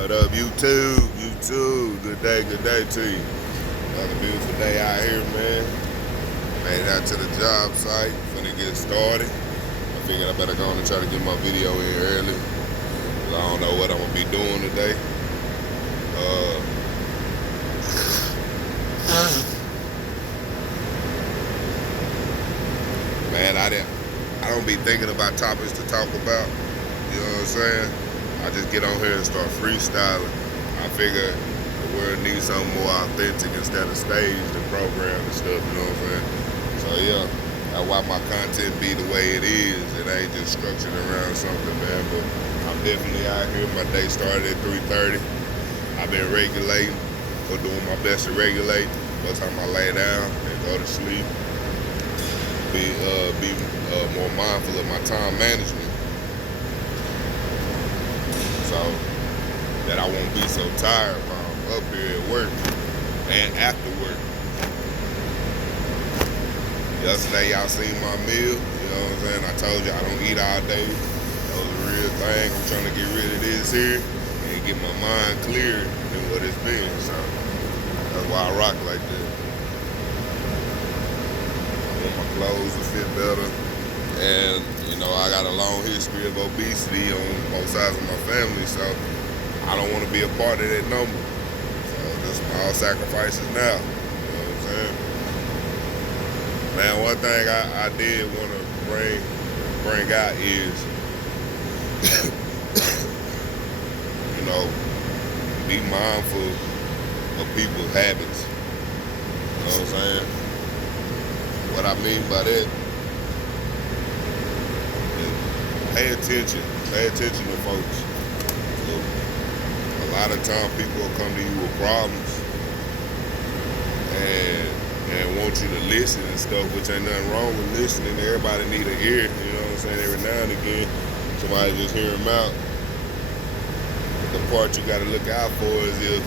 What up, YouTube? YouTube, good day to you. Another beautiful day out here, man. Made it out to the job site, finna get started. I figured I better go on and try to get my video in early. I don't know what I'm gonna be doing today. Man, I don't be thinking about topics to talk about. You know what I'm saying? I just get on here and start freestyling. I figure the world needs something more authentic instead of staged and programmed and stuff, you know what I'm saying? So yeah, that's why my content be the way it is. It ain't just structured around something, man. But I'm definitely out here. My day started at 3:30. I've been regulating, or doing my best to regulate. By the time I lay down and go to sleep, be more mindful of my time management, so that I won't be so tired while I'm up here at work and after work. Yesterday y'all seen my meal, you know what I'm saying? I told you I don't eat all day. That was a real thing. I'm trying to get rid of this here and get my mind clearer than what it's been. So that's why I rock like that. I want my clothes to fit better. And, you know, I got a long history of obesity on both sides of my family, so I don't want to be a part of that number. So just small sacrifices now. You know what I'm saying? Man, one thing I did want to bring out is, you know, be mindful of people's habits. You know what I'm saying? What I mean by that, pay attention to folks. So, a lot of times people will come to you with problems and want you to listen and stuff, which ain't nothing wrong with listening. Everybody need an ear, you know what I'm saying? Every now and again, somebody just hear them out. But the part you gotta look out for is if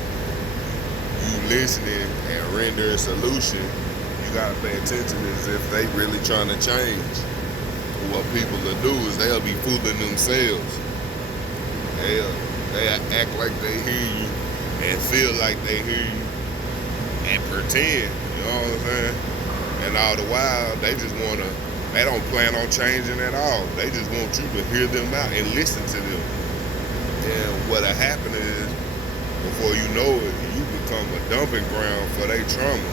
you listening and render a solution, you gotta pay attention as if they really trying to change. What people will do is they'll be fooling themselves. They act like they hear you and feel like they hear you and pretend, you know what I'm saying? And all the while, they don't plan on changing at all. They just want you to hear them out and listen to them. And what'll happen is, before you know it, you become a dumping ground for their trauma.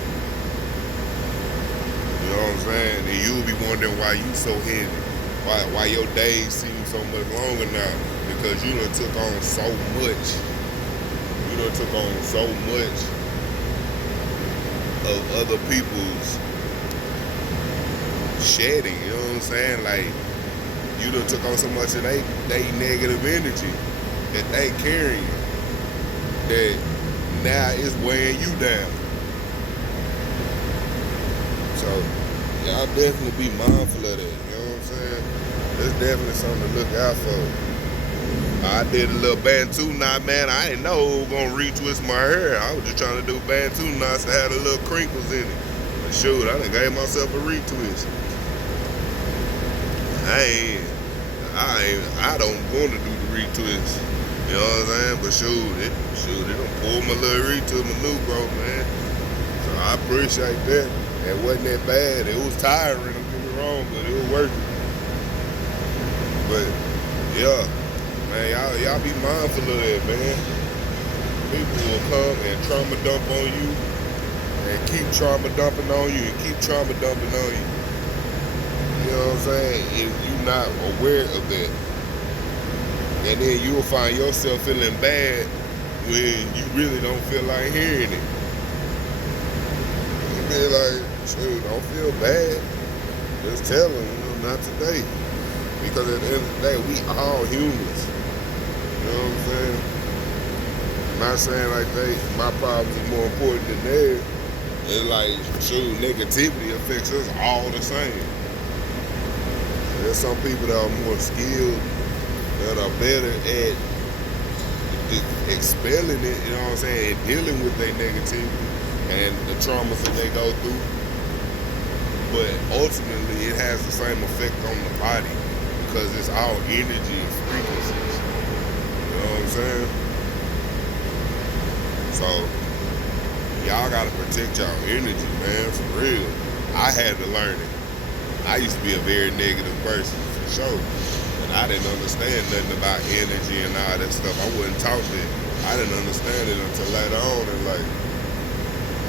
You know what I'm saying? And you'll be wondering why you so heavy. Why your days seem so much longer now. Because you done took on so much. You done took on so much of other people's shedding. You know what I'm saying? Like, you done took on so much of they negative energy that they carrying, that now it's weighing you down. So y'all definitely be mindful of that, you know what I'm saying? There's definitely something to look out for. I did a little Bantu knot, man. I didn't know who was gonna retwist my hair. I was just trying to do Bantu knots that had a little crinkles in it. But shoot, I done gave myself a retwist. I don't want to do the retwist. You know what I'm saying? But shoot, it done pulled my little retwist, my new growth, man. So I appreciate that. It wasn't that bad. It was tiring, don't get me wrong, but it was worth it. But yeah, man, y'all be mindful of that, man. People will come and trauma dump on you and keep trauma dumping on you and keep trauma dumping on you. You know what I'm saying? If you're not aware of that. And then you will find yourself feeling bad when you really don't feel like hearing it. You be like, shoot, don't feel bad. Just tell them, you know, not today. Because at the end of the day, we all humans. You know what I'm saying? I'm not saying like my problems is more important than theirs. It's like, shoot, negativity affects us all the same. There's some people that are more skilled, that are better at expelling it, you know what I'm saying, and dealing with their negativity and the traumas that they go through. But ultimately, it has the same effect on the body because it's all energy and frequencies. You know what I'm saying? So y'all gotta protect y'all energy, man, for real. I had to learn it. I used to be a very negative person, for sure. And I didn't understand nothing about energy and all that stuff. I wasn't taught that. I didn't understand it until later on. And like,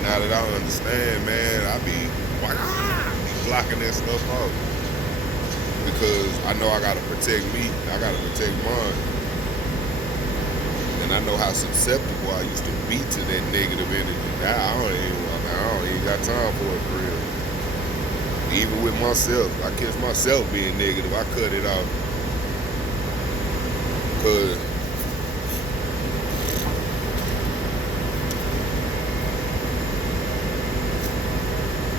now that I understand, man, I be like, be blocking that stuff out. Because I know I gotta protect me. I gotta protect mine. And I know how susceptible I used to be to that negative energy. Now I don't even got time for it, for real. Even with myself, I catch myself being negative, I cut it off. Cause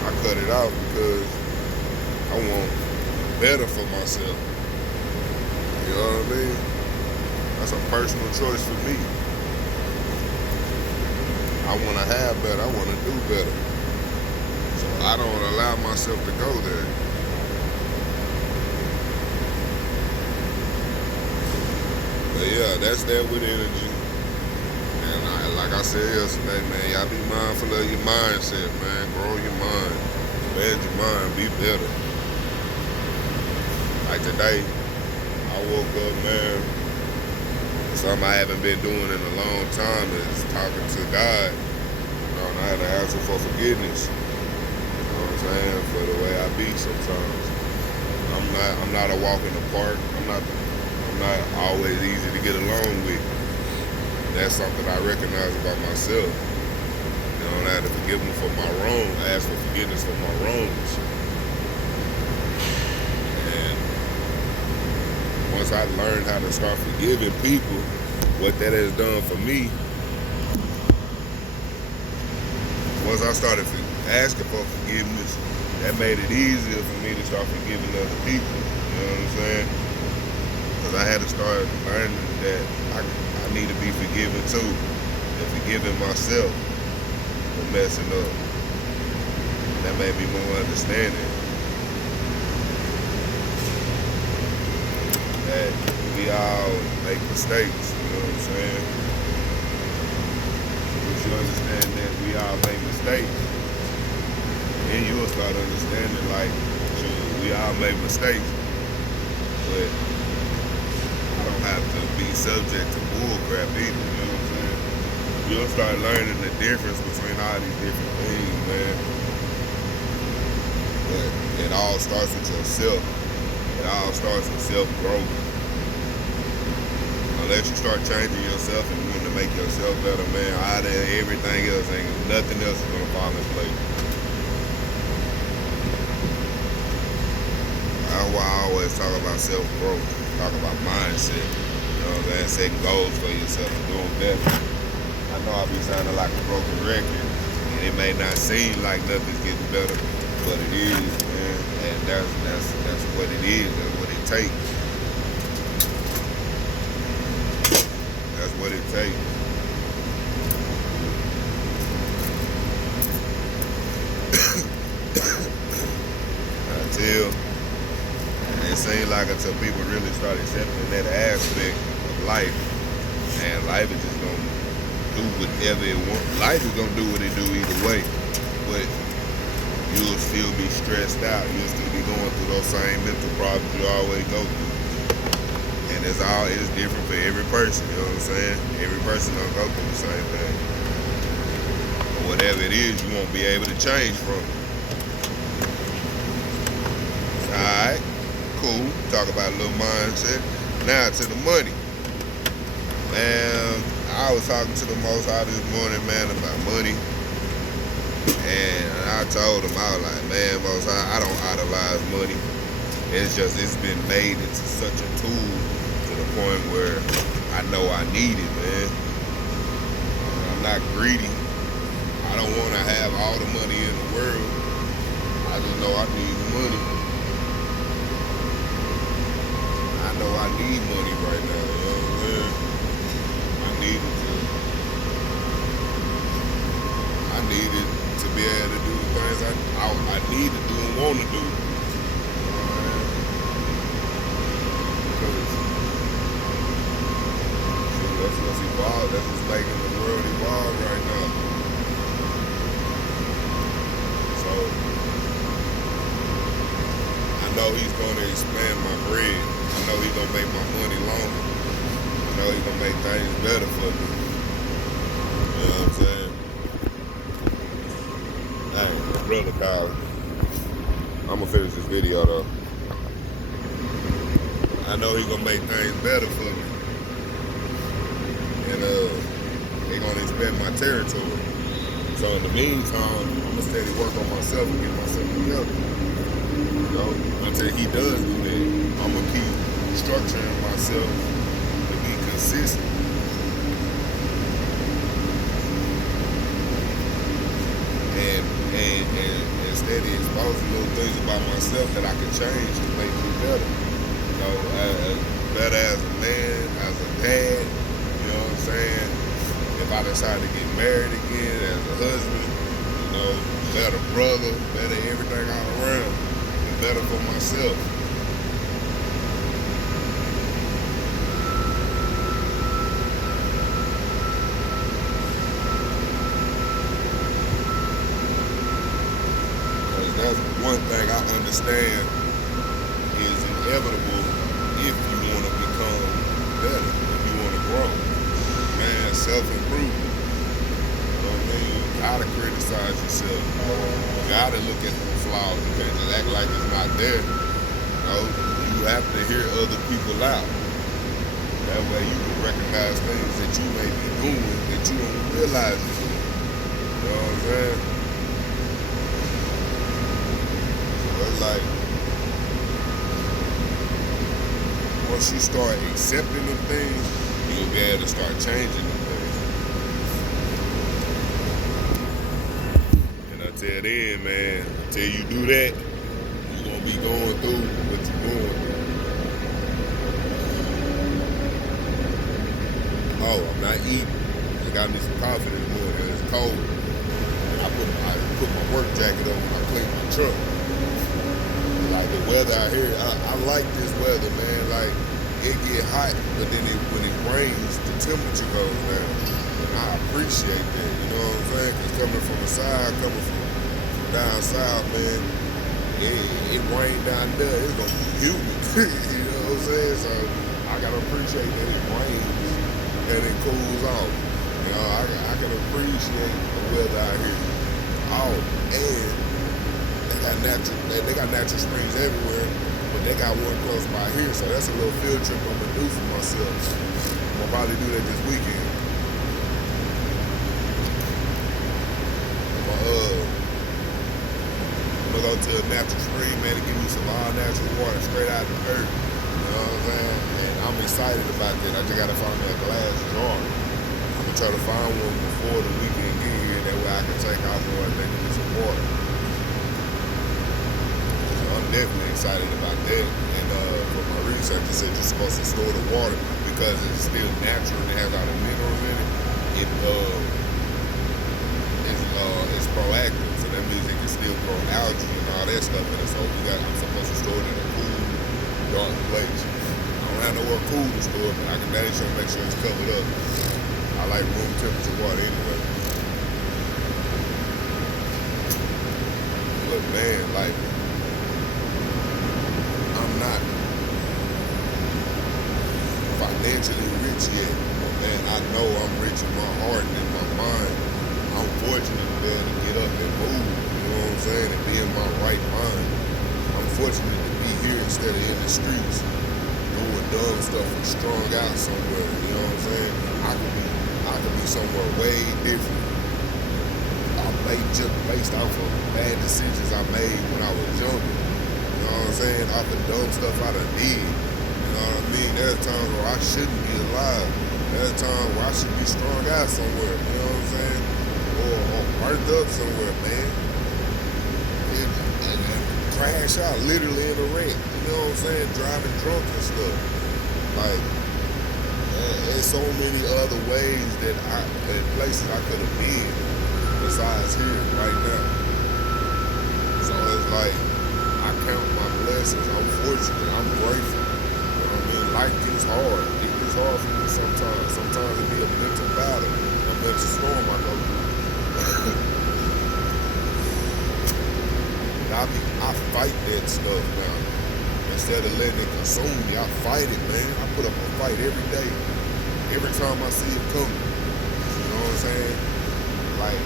I cut it off because I want better for myself. You know what I mean? That's a personal choice for me. I want to have better. I want to do better. So I don't allow myself to go there. But yeah, that's that with energy. And like I said yesterday, man, y'all be mindful of your mindset, man. Grow your mind. Expand your mind. Be better. Like today, I woke up, man. Something I haven't been doing in a long time is talking to God. You know, and I had to ask him for forgiveness. You know what I'm saying? For the way I be sometimes. I'm not a walk in the park. I'm not always easy to get along with. That's something I recognize about myself. You know, and I had to forgive him for my wrong. I asked for forgiveness for my wrongs. And once I learned how to start forgiving people, what that has done for me, once I started asking for forgiveness, that made it easier for me to start forgiving other people. You know what I'm saying? Because I had to start learning that I need to be forgiven too, and forgiving myself for messing up. That made me more understanding that we all make mistakes, you know what I'm saying? Once you understand that we all make mistakes, then you'll start understanding like, shoot, we all make mistakes, but I don't have to be subject to bull crap either, you know what I'm saying? You'll start learning the difference between all these different things, man. But it all starts with yourself. It all starts with self-growth. Unless you start changing yourself and wanting to make yourself better, man, out of everything else, nothing else is gonna fall in place. That's why I always talk about self-growth, talk about mindset. You know what I'm saying? Setting goals for yourself and doing better. I know I be sounding like a broken record, and it may not seem like nothing's getting better, but it is, man. And that's what it is. That's what it takes. That's what it takes. It seems like until people really start accepting that aspect of life, and life is just gonna do whatever it wants. Life is gonna do what it do either way, but you'll still be stressed out. You'll still be going through those same mental problems you always go through. And it's different for every person, you know what I'm saying? Every person don't go through the same thing. But whatever it is, you won't be able to change from it. Alright, cool. Talk about a little mindset. Now to the money. Man, I was talking to the Most High this morning, man, about money. And I told him, I was like, man, Most High, I don't idolize money. It's been made into such a tool to the point where I know I need it, man. I'm not greedy. I don't want to have all the money in the world. I just know I need money. I know I need money right now, you know what I'm saying? I need it to be able to do the things I need to do and want to do. Because that's what's evolved, that's what's making the world evolve. involved right now. So I know he's gonna expand my bread. I know he's gonna make my money longer. I know he's gonna make things better for me. You know what I'm saying? Hey, my brother calling. I'm gonna finish this video though. I know he's gonna make things better for me. And they gonna expand my territory. So in the meantime, I'm gonna steady work on myself and get myself together. You know, until he does do that, I'm gonna keep structuring myself to be consistent. And steady exposing little things about myself that I can change to make me better. You know, better as a man, as a dad, you know what I'm saying? If I decide to get married again, as a husband, you know, better brother, better everything all around, and better for myself. Because that's one thing I understand is inevitable if you want to become better, if you want to grow. Man, self-improvement. You know what I mean? You gotta criticize yourself. You gotta look at the flaws. You can't just act like it's not there. You know, you have to hear other people out. That way you can recognize things that you may be doing that you don't realize you're doing. You know what I'm saying? So it's like, once you start accepting them things, you'll be able to start changing them things. And until then, man, until you do that, you're gonna be going through what you're going through. Oh, I'm not eating. I got me some coffee this morning. It's cold. I put my work jacket on when I clean my truck. Like the weather out here, I like this weather, man. Like, it get hot, but then when it rains, the temperature goes down. And I appreciate that, you know what I'm saying? Because coming from the side, coming from down south, man, it rain down there, it's gonna be humid. You know what I'm saying? So I gotta appreciate that it rains and it cools off. You know, I can appreciate the weather out here. Oh, and they got natural springs everywhere, but they got one close by here, so that's a little field trip I'm gonna do for myself. I'm gonna probably do that this weekend. I'm gonna go to a natural spring, man, to give me some all natural water straight out the earth. You know what I'm saying? And I'm excited about that. I just gotta find me a glass jar. I'm gonna try to find one before the weekend get here, that way I can take out more and give me some water. I'm definitely excited about that. And for my research, it said you're supposed to store the water because it's still natural and it has all the minerals in it. It's proactive, so that means it can still grow algae and all that stuff in it. So I'm supposed to store it in a cool, dark place. I don't have nowhere cool to store it, but I can manage to make sure it's covered up. I like room temperature water anyway. But man, like, I'm not financially rich yet, but man, I know I'm rich in my heart and in my mind. I'm fortunate to be able to get up and move, you know what I'm saying, and be in my right mind. I'm fortunate to be here instead of in the streets doing dumb stuff and strung out somewhere, you know what I'm saying? I could be somewhere way different. I made just based off of bad decisions I made when I was younger. You know what I'm saying? Off the dumb stuff I done did. You know what I mean? There's times where I shouldn't be alive. There's times where I should be strung out somewhere. You know what I'm saying? Or burnt up somewhere, man. And crash out literally in a wreck. You know what I'm saying? Driving drunk and stuff. Like, there's so many other ways and places I could have been besides here right now. So it's like, I count my blessings. I'm fortunate. I'm grateful. You know what I mean? Life gets hard. It gets hard for me sometimes. Sometimes it be a mental battle, a mental storm fight that stuff now. Instead of letting it consume me, I fight it, man. I put up a fight every day. Every time I see it coming. You know what I'm saying? Like,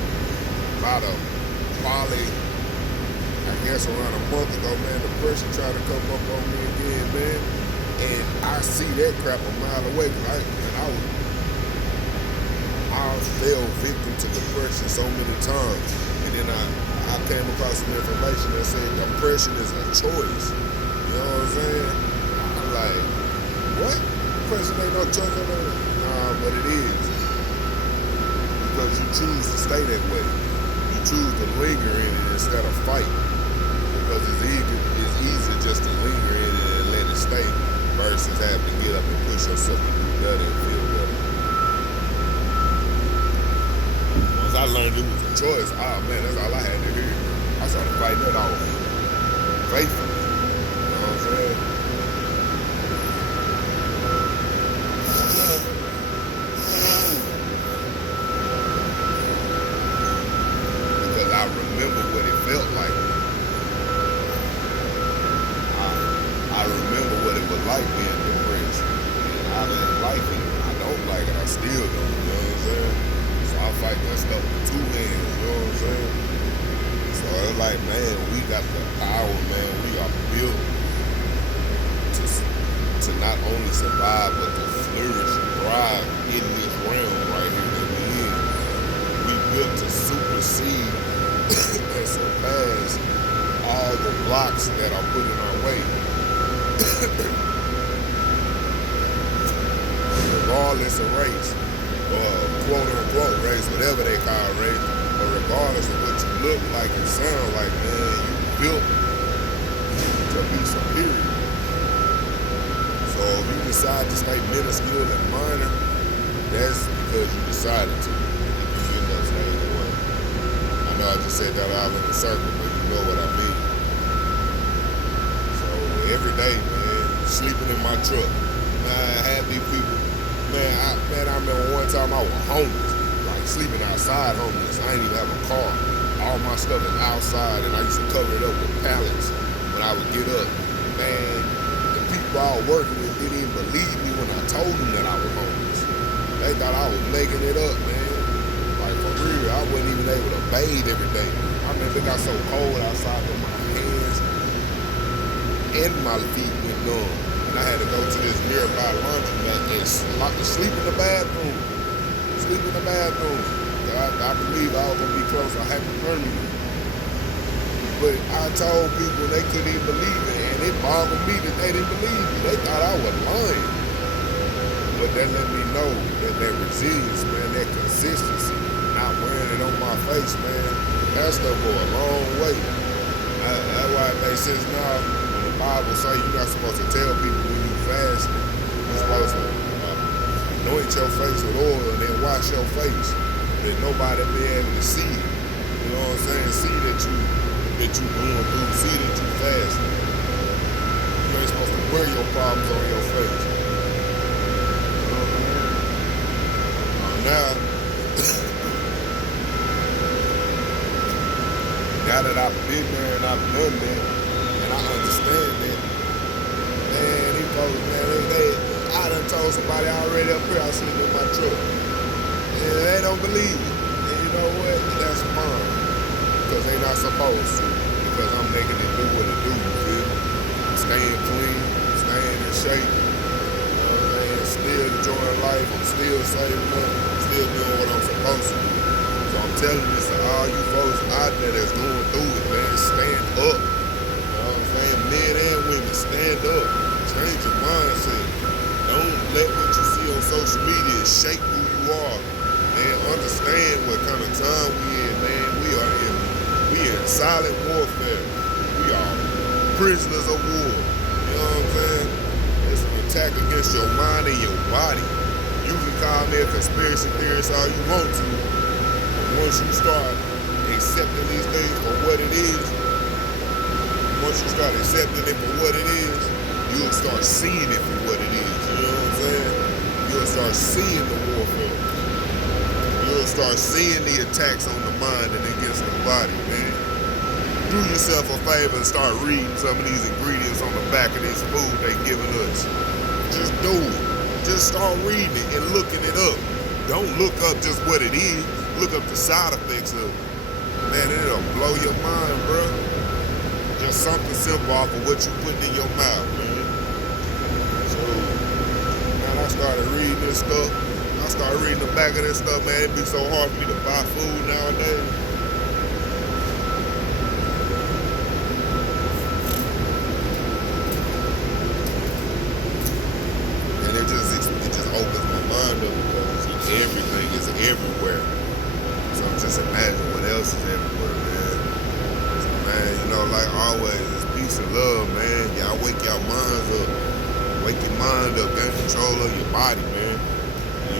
about probably, I guess around a month ago, man, depression tried to come up on me again, man. And I see that crap a mile away. I fell victim to depression so many times. And then I came across some information that said depression is a choice. You know what I'm saying? I'm like, what? Depression ain't no choice on that. Nah, but it is. Because you choose to stay that way. You choose to linger in it instead of fight. Because it's easy just to linger in it and let it stay versus having to get up and push yourself to do better and feel better. Once I learned it was a choice, oh man, that's all I had to hear. I started fighting it off faithfully. You know what I'm saying? Because I remember what it felt like. I remember what it was like being depressed. And I didn't like it. I don't like it. I still don't. You know what I'm saying? So I fight that stuff with two hands. You know what I'm saying? So it's like, man, we got the power, man. We are built to not only survive, but to flourish and thrive in this realm right here that we in. We built to supersede and surpass all the blocks that are put in our way. Regardless of race, or quote unquote race, whatever they call race, but regardless of what you look like and sound like, man, you built to be superior. So if you decide to stay minuscule and minor, that's because you decided to. You end up staying away. I know I just said that out in a circle, but you know what I mean. Every day, man, sleeping in my truck. Man, I had these people, I remember one time I was homeless, like sleeping outside homeless. I didn't even have a car. All my stuff is outside, and I used to cover it up with pallets when I would get up. Man, the people I was working with didn't even believe me when I told them that I was homeless. They thought I was making it up, man. Like, for real, I wasn't even able to bathe every day. I remember it got so cold outside that my hands and my feet went numb. And I had to go to this nearby laundromat and sleep in the bathroom. Sleep in the bathroom. I believe I was going to be close to hypothermia. But I told people they couldn't even believe it. And it bothered me that they didn't believe me. They thought I was lying. But that let me know that resilience, man, that consistency, not wearing it on my face, man, that stuff go a long way. That's why it makes sense now. The Bible say you're not supposed to tell people when you fast. You're supposed to anoint your face with oil and then wash your face, that nobody be able to see it. You know what I'm saying? See that you going through. See that you fasting. You ain't supposed to wear your problems on your face. You know what I mean? Now that I've been there and I've done that, and I understand that, man, these folks, man, I done told somebody already up here I sleep in my truck. And they don't believe it. And you know what? That's fine. Because they not supposed to. Because I'm making it do what it do, you feel? I'm staying clean, staying in shape. You know what I'm saying? Still enjoying life. I'm still saving up. I'm still doing what I'm supposed to do. So I'm telling this to all you folks out there that's going through it, man. Stand up. You know what I'm saying? Men and women, stand up. Change your mindset. Don't let what you see on social media shape who you are. Man, understand what kind of time we in, man. We in silent warfare. We are prisoners of war. You know what I'm saying? It's an attack against your mind and your body. You can call me a conspiracy theorist all you want to. But once you start accepting these things for what it is, once you start accepting it for what it is, you'll start seeing it for what it is. You know what I'm saying? You'll start seeing the warfare. You'll start seeing the attacks on the mind and against the body, man. do yourself a favor and start reading some of these ingredients on the back of this food they giving us. Just do it. Just start reading it and looking it up. Don't look up just what it is. Look up the side effects of it. Man, it'll blow your mind, bro. Just something simple off of what you putting in your mouth, man. So, man, I started reading this stuff. I started reading the back of this stuff, man. It'd be so hard for me to buy food nowadays. And it just opens my mind up because everything is everywhere. So just imagine what else is everywhere, man. So, man, you know, like always, it's peace and love, man. Y'all wake your minds up. Wake your mind up. Get control of your body, man.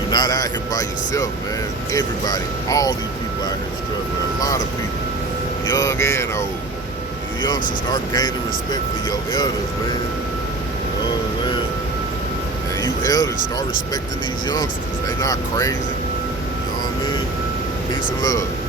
You're not out here by yourself, man. Everybody, all these people out here struggling. A lot of people, young and old. The youngsters start gaining respect for your elders, man. You know what I'm saying? And you elders start respecting these youngsters. They not crazy. You know what I mean? Peace and love.